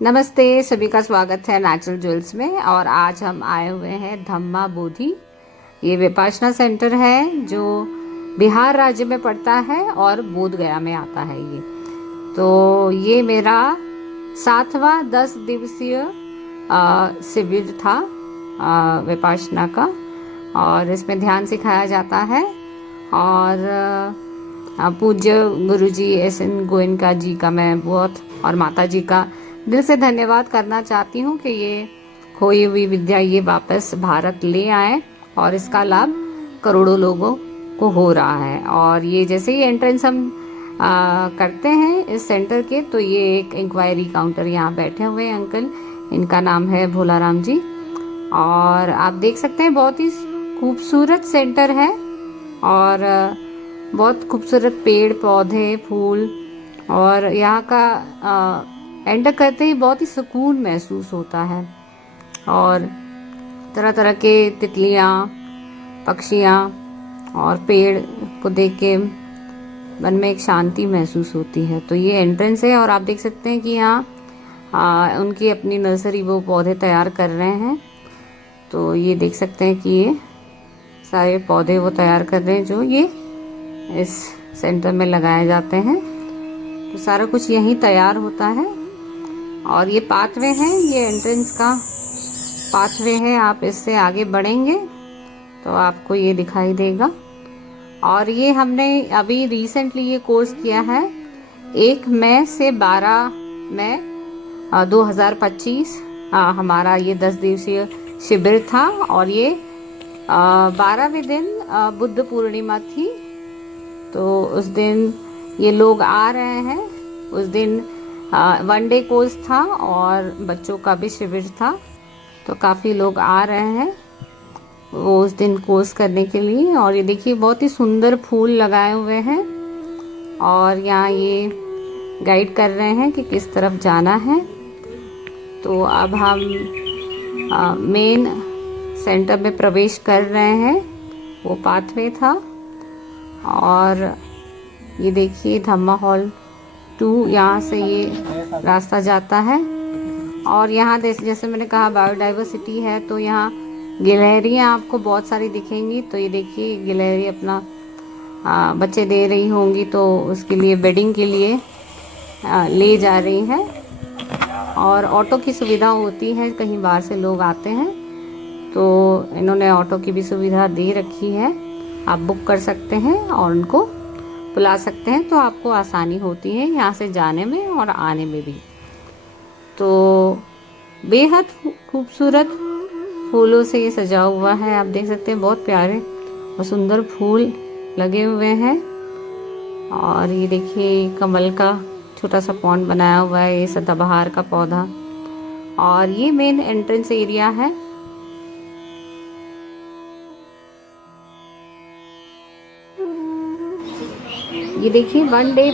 नमस्ते, सभी का स्वागत है नेचुरल ज्वेल्स में। और आज हम आए हुए हैं धम्मा बोधि। ये विपासना सेंटर है जो बिहार राज्य में पड़ता है और बोध गया में आता है। ये मेरा 7वां 10 दिवसीय शिविर था विपासना का, और इसमें ध्यान सिखाया जाता है। और पूज्य गुरुजी एस.एन. गोयनका जी का मैं बहुत और माता जी का दिल से धन्यवाद करना चाहती हूँ कि ये खोई हुई विद्या ये वापस भारत ले आए और इसका लाभ करोड़ों लोगों को हो रहा है। और ये जैसे ही एंट्रेंस हम करते हैं इस सेंटर के, तो ये एक इंक्वायरी काउंटर यहाँ बैठे हुए हैं अंकल, इनका नाम है भोलाराम जी। और आप देख सकते हैं बहुत ही खूबसूरत सेंटर है और बहुत खूबसूरत पेड़ पौधे फूल, और यहाँ का एंटर करते ही बहुत ही सुकून महसूस होता है। और तरह तरह के तितलियाँ, पक्षियाँ और पेड़ को देख के मन में एक शांति महसूस होती है। तो ये एंट्रेंस है और आप देख सकते हैं कि यहाँ उनकी अपनी नर्सरी वो पौधे तैयार कर रहे हैं। तो ये देख सकते हैं कि ये सारे पौधे वो तैयार कर रहे हैं जो ये इस सेंटर में लगाए जाते हैं। तो सारा कुछ यहीं तैयार होता है। और ये पाथवे है, ये एंट्रेंस का पाथवे है। आप इससे आगे बढ़ेंगे तो आपको ये दिखाई देगा। और ये हमने अभी रिसेंटली ये कोर्स किया है 1 मई से 12 मई 2025 हमारा ये 10 दिवसीय शिविर था। और ये 12वें दिन बुद्ध पूर्णिमा थी, तो उस दिन ये लोग आ रहे हैं। उस दिन 1 डे कोर्स था और बच्चों का भी शिविर था, तो काफ़ी लोग आ रहे हैं वो उस दिन कोर्स करने के लिए। और ये देखिए बहुत ही सुंदर फूल लगाए हुए हैं और यहाँ ये गाइड कर रहे हैं कि किस तरफ जाना है। तो अब हम मेन सेंटर में प्रवेश कर रहे हैं, वो पाथवे था। और ये देखिए धम्मा हॉल 2, यहाँ से ये रास्ता जाता है। और यहाँ जैसे मैंने कहा बायोडाइवर्सिटी है, तो यहाँ गिलहरियाँ आपको बहुत सारी दिखेंगी। तो ये देखिए गिलहरी अपना बच्चे दे रही होंगी, तो उसके लिए बेडिंग के लिए ले जा रही है। और ऑटो की सुविधा होती है, कहीं बाहर से लोग आते हैं तो इन्होंने ऑटो की भी सुविधा दे रखी है। आप बुक कर सकते हैं और उनको बुला सकते हैं, तो आपको आसानी होती है यहाँ से जाने में और आने में भी। तो बेहद खूबसूरत फूलों से ये सजा हुआ है, आप देख सकते हैं बहुत प्यारे और सुंदर फूल लगे हुए हैं। और ये देखिए कमल का छोटा सा पॉन्ड बनाया हुआ है, ये सदाबहार का पौधा। और ये मेन एंट्रेंस एरिया है। ये देखिए 1 डे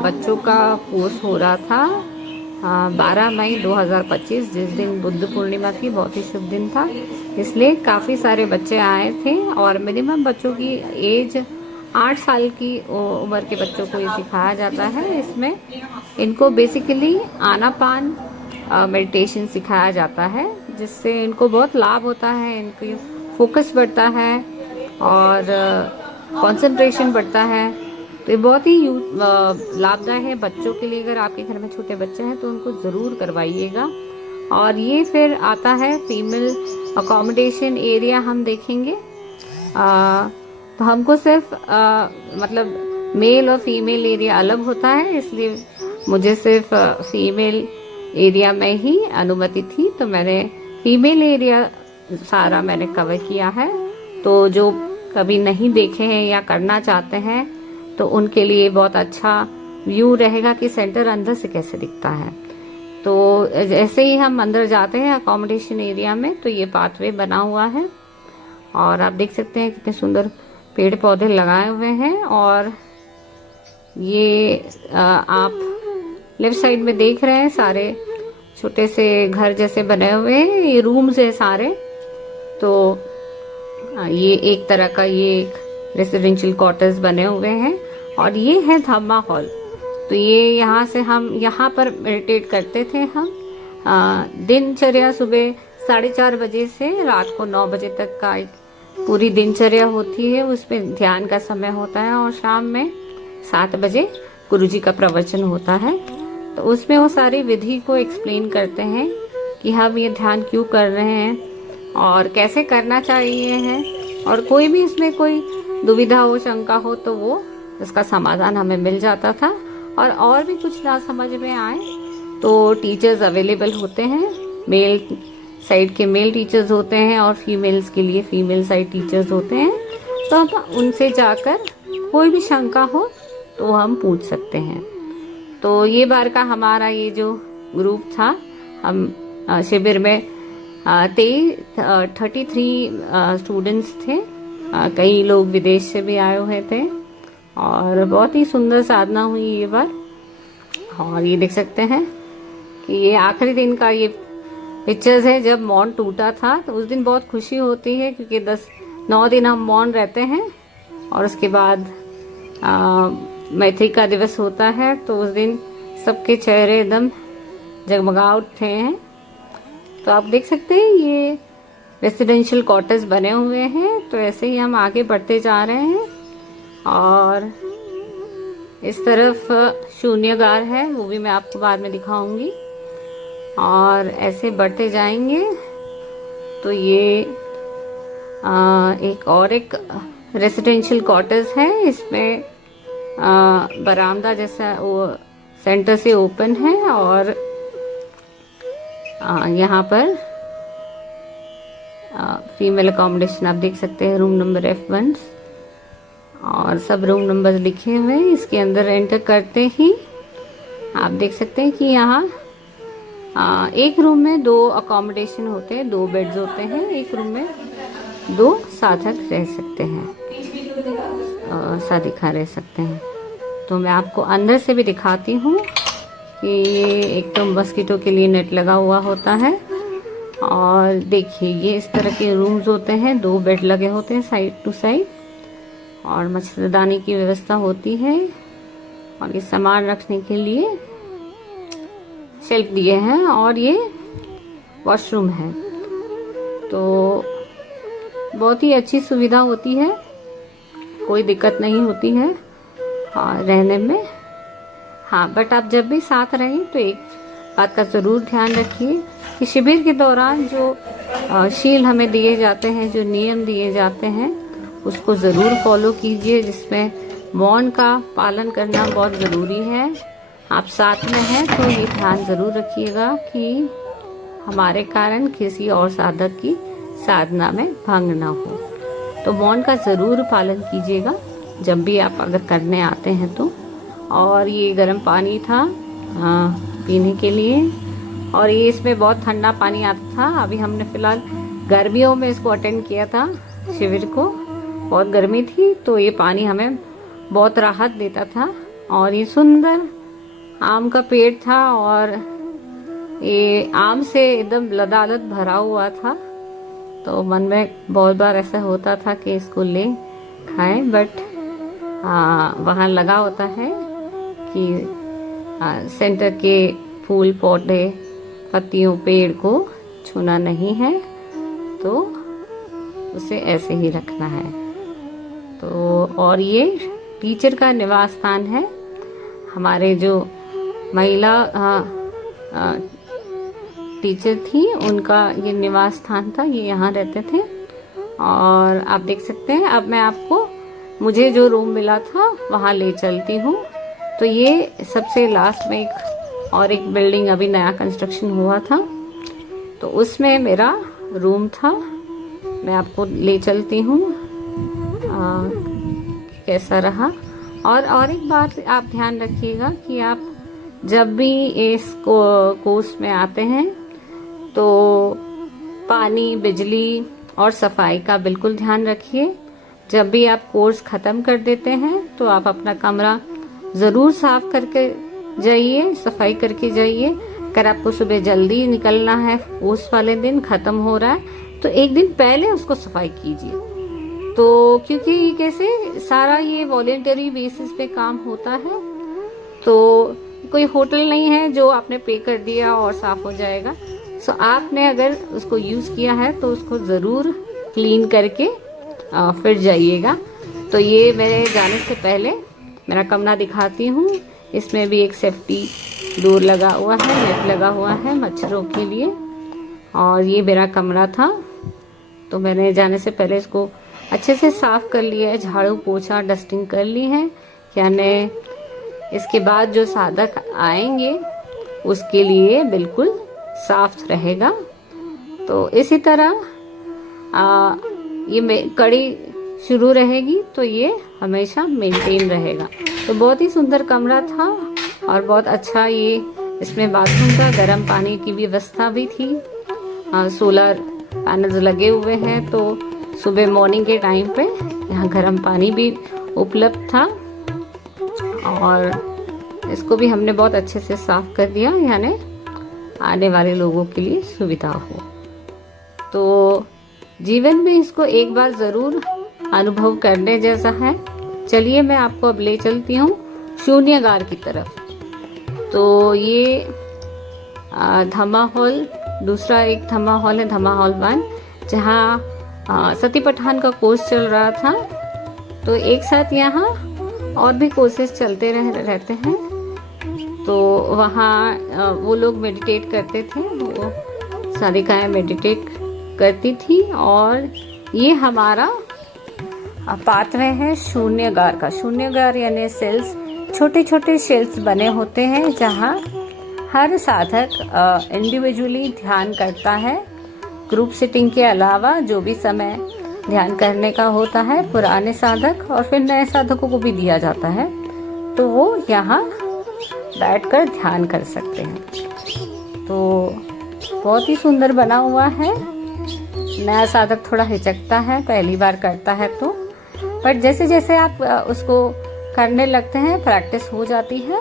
बच्चों का कोर्स हो रहा था 12 मई 2025, जिस दिन बुद्ध पूर्णिमा थी, बहुत ही शुभ दिन था, इसलिए काफ़ी सारे बच्चे आए थे। और मिनिमम बच्चों की एज 8 साल की उम्र के बच्चों को ये सिखाया जाता है। इसमें इनको बेसिकली आनापान मेडिटेशन सिखाया जाता है, जिससे इनको बहुत लाभ होता है, इनकी फोकस बढ़ता है और कंसंट्रेशन बढ़ता है। तो ये बहुत ही लाभदायक है बच्चों के लिए। अगर आपके घर में छोटे बच्चे हैं तो उनको ज़रूर करवाइएगा। और ये फिर आता है फीमेल अकोमोडेशन एरिया, हम देखेंगे। तो हमको सिर्फ मतलब मेल और फीमेल एरिया अलग होता है, इसलिए मुझे सिर्फ फीमेल एरिया में ही अनुमति थी, तो मैंने फीमेल एरिया सारा मैंने कवर किया है। तो जो कभी नहीं देखे हैं या करना चाहते हैं तो उनके लिए बहुत अच्छा व्यू रहेगा कि सेंटर अंदर से कैसे दिखता है। तो जैसे ही हम अंदर जाते हैं अकोमोडेशन एरिया में, तो ये पाथवे बना हुआ है और आप देख सकते हैं कितने सुंदर पेड़ पौधे लगाए हुए हैं। और ये आप लेफ्ट साइड में देख रहे हैं सारे छोटे से घर जैसे बने हुए हैं, ये रूम्स है सारे। तो ये एक तरह का ये एक रेसिडेंशियल क्वार्टर्स बने हुए हैं। और ये है धम्मा हॉल। तो ये यहाँ से हम यहाँ पर मेडिटेट करते थे हम। दिनचर्या सुबह 4:30 बजे से रात को 9 बजे तक का एक पूरी दिनचर्या होती है। उसमें ध्यान का समय होता है और शाम में 7 बजे गुरुजी का प्रवचन होता है। तो उसमें वो सारी विधि को एक्सप्लेन करते हैं कि हम ये ध्यान क्यों कर रहे हैं और कैसे करना चाहिए है, और कोई भी इसमें कोई दुविधा हो, शंका हो तो वो इसका समाधान हमें मिल जाता था। और भी कुछ ना समझ में आए तो टीचर्स अवेलेबल होते हैं, मेल साइड के मेल टीचर्स होते हैं और फीमेल्स के लिए फीमेल साइड टीचर्स होते हैं। तो हम उनसे जाकर कोई भी शंका हो तो हम पूछ सकते हैं। तो ये बार का हमारा ये जो ग्रुप था, हम शिविर में 33 स्टूडेंट्स थे। कई लोग विदेश से भी आए हुए थे और बहुत ही सुंदर साधना हुई ये बार। और ये देख सकते हैं कि ये आखिरी दिन का ये पिक्चर्स है जब मौन टूटा था। तो उस दिन बहुत खुशी होती है क्योंकि 9 दिन हम मौन रहते हैं और उसके बाद मैत्री का दिवस होता है। तो उस दिन सबके चेहरे एकदम जगमगा उठते हैं। तो आप देख सकते हैं ये रेसिडेंशियल क्वार्टर्स बने हुए हैं। तो ऐसे ही हम आगे बढ़ते जा रहे हैं और इस तरफ शून्यगार है, वो भी मैं आपको बाद में दिखाऊंगी। और ऐसे बढ़ते जाएंगे तो ये एक रेसिडेंशियल क्वार्टर्स है। इसमें बरामदा जैसा वो सेंटर से ओपन है और यहाँ पर फीमेल अकोमोडेशन आप देख सकते हैं, रूम नंबर F1 और सब रूम नंबर लिखे हुए हैं। इसके अंदर एंटर करते ही आप देख सकते हैं कि यहाँ एक रूम में 2 अकोमोडेशन होते हैं, 2 बेड्स होते हैं। एक रूम में 2 साधक रह सकते हैं, साधिका रह सकते हैं। तो मैं आपको अंदर से भी दिखाती हूँ कि ये एक तो मस्कीटो के लिए नेट लगा हुआ होता है। और देखिए ये इस तरह के रूम्स होते हैं, 2 बेड लगे होते हैं साइड टू साइड और मच्छरदानी की व्यवस्था होती है और ये सामान रखने के लिए शेल्फ दिए हैं और ये वॉशरूम है। तो बहुत ही अच्छी सुविधा होती है, कोई दिक्कत नहीं होती है रहने में। हाँ, बट आप जब भी साथ रहें तो एक बात का ज़रूर ध्यान रखिए कि शिविर के दौरान जो शील हमें दिए जाते हैं, जो नियम दिए जाते हैं, उसको ज़रूर फॉलो कीजिए, जिसमें मौन का पालन करना बहुत ज़रूरी है। आप साथ में हैं तो ये ध्यान ज़रूर रखिएगा कि हमारे कारण किसी और साधक की साधना में भंग ना हो। तो मौन का ज़रूर पालन कीजिएगा जब भी आप अगर करने आते हैं तो। और ये गर्म पानी था पीने के लिए और ये इसमें बहुत ठंडा पानी आता था। अभी हमने फ़िलहाल गर्मियों में इसको अटेंड किया था शिविर को, बहुत गर्मी थी तो ये पानी हमें बहुत राहत देता था। और ये सुंदर आम का पेड़ था और ये आम से एकदम लदालद भरा हुआ था। तो मन में बहुत बार ऐसा होता था कि इसको ले खाएं, बट वहाँ लगा होता है कि सेंटर के फूल पौधे पत्तियों पेड़ को छूना नहीं है, तो उसे ऐसे ही रखना है। तो और ये टीचर का निवास स्थान है। हमारे जो महिला टीचर थी उनका ये निवास स्थान था, ये यहाँ रहते थे। और आप देख सकते हैं अब मैं आपको मुझे जो रूम मिला था वहाँ ले चलती हूँ। तो ये सबसे लास्ट में एक बिल्डिंग अभी नया कंस्ट्रक्शन हुआ था, तो उसमें मेरा रूम था। मैं आपको ले चलती हूँ कैसा रहा। और एक बात आप ध्यान रखिएगा कि आप जब भी इस कोर्स में आते हैं तो पानी, बिजली और सफाई का बिल्कुल ध्यान रखिए। जब भी आप कोर्स ख़त्म कर देते हैं तो आप अपना कमरा ज़रूर साफ करके जाइए, सफाई करके जाइए। अगर आपको सुबह जल्दी निकलना है, कोर्स वाले दिन ख़त्म हो रहा है, तो एक दिन पहले उसको सफाई कीजिए। तो क्योंकि कैसे सारा ये वॉलेंटरी बेसिस पे काम होता है, तो कोई होटल नहीं है जो आपने पे कर दिया और साफ हो जाएगा। सो आपने अगर उसको यूज़ किया है तो उसको ज़रूर क्लीन करके फिर जाइएगा। तो ये मेरे जाने से पहले मेरा कमरा दिखाती हूँ। इसमें भी एक सेफ्टी डोर लगा हुआ है, नेट लगा हुआ है मच्छरों के लिए। और ये मेरा कमरा था, तो मैंने जाने से पहले इसको अच्छे से साफ कर लिया है, झाड़ू पोछा डस्टिंग कर ली है। यानी इसके बाद जो साधक आएंगे उसके लिए बिल्कुल साफ रहेगा। तो इसी तरह ये कड़ी शुरू रहेगी तो ये हमेशा मेंटेन रहेगा। तो बहुत ही सुंदर कमरा था और बहुत अच्छा ये इसमें बाथरूम का गर्म पानी की व्यवस्था भी थी। सोलर पैनल्स लगे हुए हैं, तो सुबह मॉर्निंग के टाइम पे यहाँ गर्म पानी भी उपलब्ध था। और इसको भी हमने बहुत अच्छे से साफ कर दिया, यानी आने वाले लोगों के लिए सुविधा हो। तो जीवन में इसको एक बार ज़रूर अनुभव करने जैसा है। चलिए मैं आपको अब ले चलती हूँ शून्यागार की तरफ। तो ये धम्मा हॉल, दूसरा एक धम्मा हॉल है, धम्मा हॉल 1, जहाँ सती पठान का कोर्स चल रहा था। तो एक साथ यहाँ और भी कोर्सेज चलते रहते हैं। तो वहाँ वो लोग मेडिटेट करते थे, वो सारिकाएं मेडिटेट करती थी। और ये हमारा पाथवे है शून्यगार का। शून्यगार यानी सेल्स, छोटे छोटे सेल्स बने होते हैं जहाँ हर साधक इंडिविजुअली ध्यान करता है। ग्रुप सिटिंग के अलावा जो भी समय ध्यान करने का होता है पुराने साधक और फिर नए साधकों को भी दिया जाता है, तो वो यहाँ बैठकर ध्यान कर सकते हैं। तो बहुत ही सुंदर बना हुआ है। नया साधक थोड़ा हिचकता है, पहली बार करता है तो, पर जैसे जैसे आप उसको करने लगते हैं, प्रैक्टिस हो जाती है,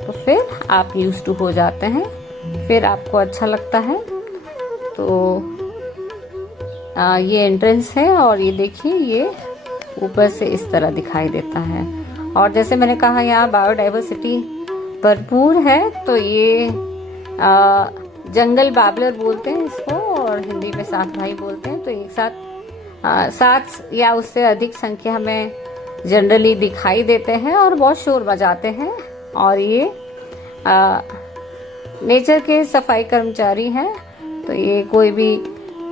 तो फिर आप यूज्ड टू हो जाते हैं, फिर आपको अच्छा लगता है। तो ये एंट्रेंस है और ये देखिए ये ऊपर से इस तरह दिखाई देता है। और जैसे मैंने कहा यहाँ बायोडाइवर्सिटी भरपूर है। तो ये जंगल बाबलर बोलते हैं इसको, और हिंदी में सात भाई बोलते हैं। तो एक साथ 7 या उससे अधिक संख्या में जनरली दिखाई देते हैं और बहुत शोर मचाते हैं। और ये नेचर के सफाई कर्मचारी हैं। तो ये कोई भी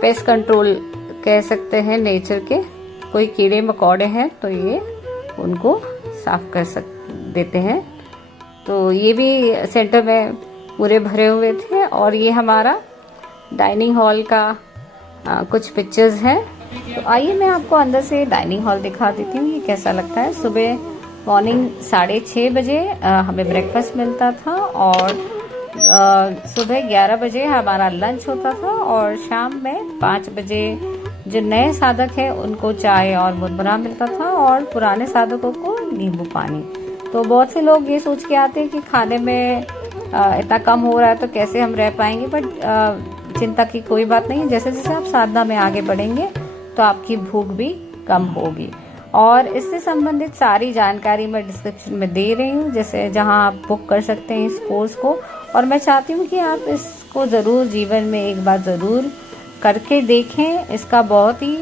पेस्ट कंट्रोल कह सकते हैं नेचर के, कोई कीड़े मकोड़े हैं तो ये उनको साफ कर देते हैं। तो ये भी सेंटर में पूरे भरे हुए थे। और ये हमारा डाइनिंग हॉल का कुछ पिक्चर्स हैं। तो आइए मैं आपको अंदर से डाइनिंग हॉल दिखा देती हूँ, ये कैसा लगता है। सुबह मॉर्निंग 6:30 बजे हमें ब्रेकफास्ट मिलता था और सुबह 11 बजे हमारा लंच होता था और शाम में 5 बजे जो नए साधक हैं उनको चाय और मुरमुरा मिलता था और पुराने साधकों को नींबू पानी। तो बहुत से लोग ये सोच के आते हैं कि खाने में इतना कम हो रहा है तो कैसे हम रह पाएंगे, बट चिंता की कोई बात नहीं है। जैसे जैसे आप साधना में आगे बढ़ेंगे तो आपकी भूख भी कम होगी। और इससे संबंधित सारी जानकारी मैं डिस्क्रिप्शन में दे रही हूँ, जैसे जहाँ आप बुक कर सकते हैं इस कोर्स को। और मैं चाहती हूँ कि आप इसको ज़रूर जीवन में एक बार ज़रूर करके देखें। इसका बहुत ही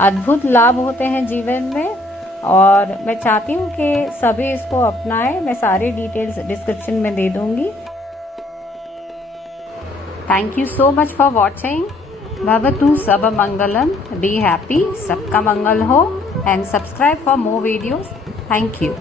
अद्भुत लाभ होते हैं जीवन में और मैं चाहती हूँ कि सभी इसको अपनाएं। मैं सारी डिटेल्स डिस्क्रिप्शन में दे दूँगी। Thank you so much for watching. भवतु सब मंगलम, बी हैप्पी, सबका मंगल हो, and subscribe for more videos. Thank you.